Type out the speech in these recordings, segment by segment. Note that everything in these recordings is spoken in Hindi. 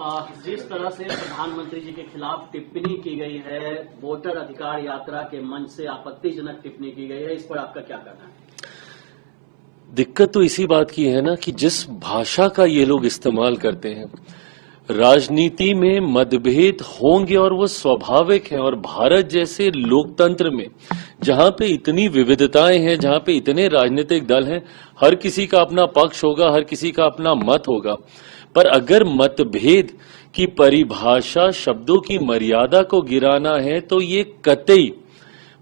जिस तरह से प्रधानमंत्री जी के खिलाफ टिप्पणी की गई है, वोटर अधिकार यात्रा के मंच से आपत्तिजनक टिप्पणी की गई है, इस पर आपका क्या कहना है? दिक्कत तो इसी बात की है ना कि जिस भाषा का ये लोग इस्तेमाल करते हैं, राजनीति में मतभेद होंगे और वो स्वाभाविक है। और भारत जैसे लोकतंत्र में जहां पे इतनी विविधताएं हैं, जहां पे इतने राजनीतिक दल हैं, हर किसी का अपना पक्ष होगा, हर किसी का अपना मत होगा। पर अगर मतभेद की परिभाषा शब्दों की मर्यादा को गिराना है तो ये कतई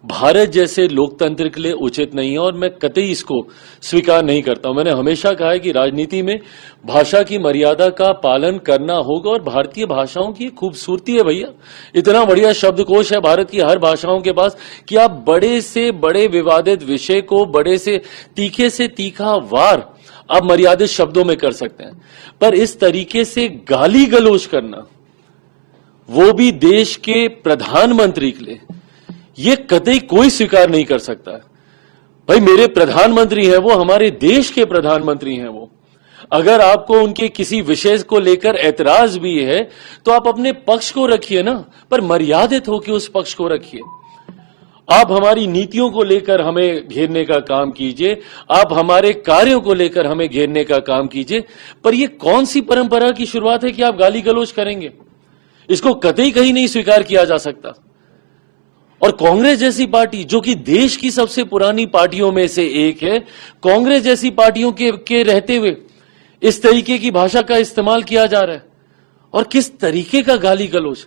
भारत जैसे लोकतंत्र के लिए उचित नहीं है और मैं कतई इसको स्वीकार नहीं करता हूं। मैंने हमेशा कहा है कि राजनीति में भाषा की मर्यादा का पालन करना होगा और भारतीय भाषाओं की खूबसूरती है भैया। इतना बढ़िया शब्दकोश है भारत की हर भाषाओं के पास कि आप बड़े से बड़े विवादित विषय को बड़े से तीखा वार आप मर्यादित शब्दों में कर सकते हैं। पर इस तरीके से गाली गलौज करना, वो भी देश के प्रधानमंत्री के लिए, ये कतई कोई स्वीकार नहीं कर सकता है। भाई मेरे प्रधानमंत्री हैं, वो हमारे देश के प्रधानमंत्री हैं। वो अगर आपको उनके किसी विषय को लेकर ऐतराज भी है तो आप अपने पक्ष को रखिए ना, पर मर्यादित होकर उस पक्ष को रखिए। आप हमारी नीतियों को लेकर हमें घेरने का काम कीजिए, आप हमारे कार्यों को लेकर हमें घेरने का काम कीजिए, पर यह कौन सी परंपरा की शुरुआत है कि आप गाली गलौज करेंगे? इसको कतई कहीं नहीं स्वीकार किया जा सकता। और कांग्रेस जैसी पार्टी जो कि देश की सबसे पुरानी पार्टियों में से एक है, कांग्रेस जैसी पार्टियों के रहते हुए इस तरीके की भाषा का इस्तेमाल किया जा रहा है। और किस तरीके का गाली गलौज,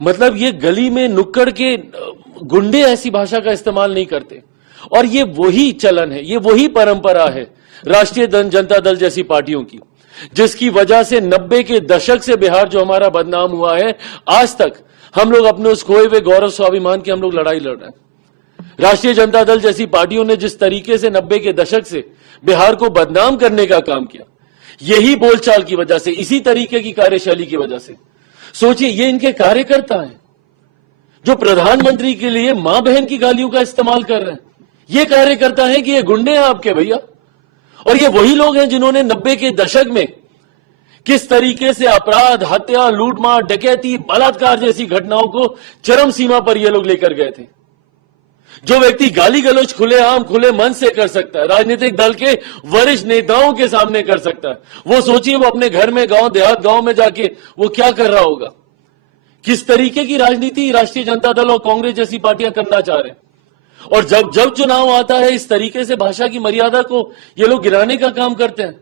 मतलब ये गली में नुक्कड़ के गुंडे ऐसी भाषा का इस्तेमाल नहीं करते। और ये वही चलन है, ये वही परंपरा है राष्ट्रीय जनता दल जैसी पार्टियों की, जिसकी वजह से 90 के दशक से बिहार जो हमारा बदनाम हुआ है, आज तक हम लोग अपने उस खोए हुए गौरव स्वाभिमान की हम लोग लड़ाई लड़ रहे हैं। राष्ट्रीय जनता दल जैसी पार्टियों ने जिस तरीके से 90 के दशक से बिहार को बदनाम करने का काम किया, यही बोलचाल की वजह से, इसी तरीके की कार्यशैली की वजह से। सोचिए, ये इनके कार्यकर्ता हैं जो प्रधानमंत्री के लिए मां बहन की गालियों का इस्तेमाल कर रहे हैं। ये कार्यकर्ता हैं कि ये गुंडे हैं आपके भैया। और ये वही लोग हैं जिन्होंने 90 के दशक में किस तरीके से अपराध, हत्या, लूटमार, डकैती, बलात्कार जैसी घटनाओं को चरम सीमा पर ये लोग लेकर गए थे। जो व्यक्ति गाली गलौज खुलेआम खुले मन से कर सकता है, राजनीतिक दल के वरिष्ठ नेताओं के सामने कर सकता है, वो सोचिए वो अपने घर में, गांव देहात गांव में जाके वो क्या कर रहा होगा। किस तरीके की राजनीति राष्ट्रीय जनता दल और कांग्रेस जैसी पार्टियां करना चाह रहे हैं। और जब चुनाव आता है, इस तरीके से भाषा की मर्यादा को ये लोग गिराने का काम करते हैं।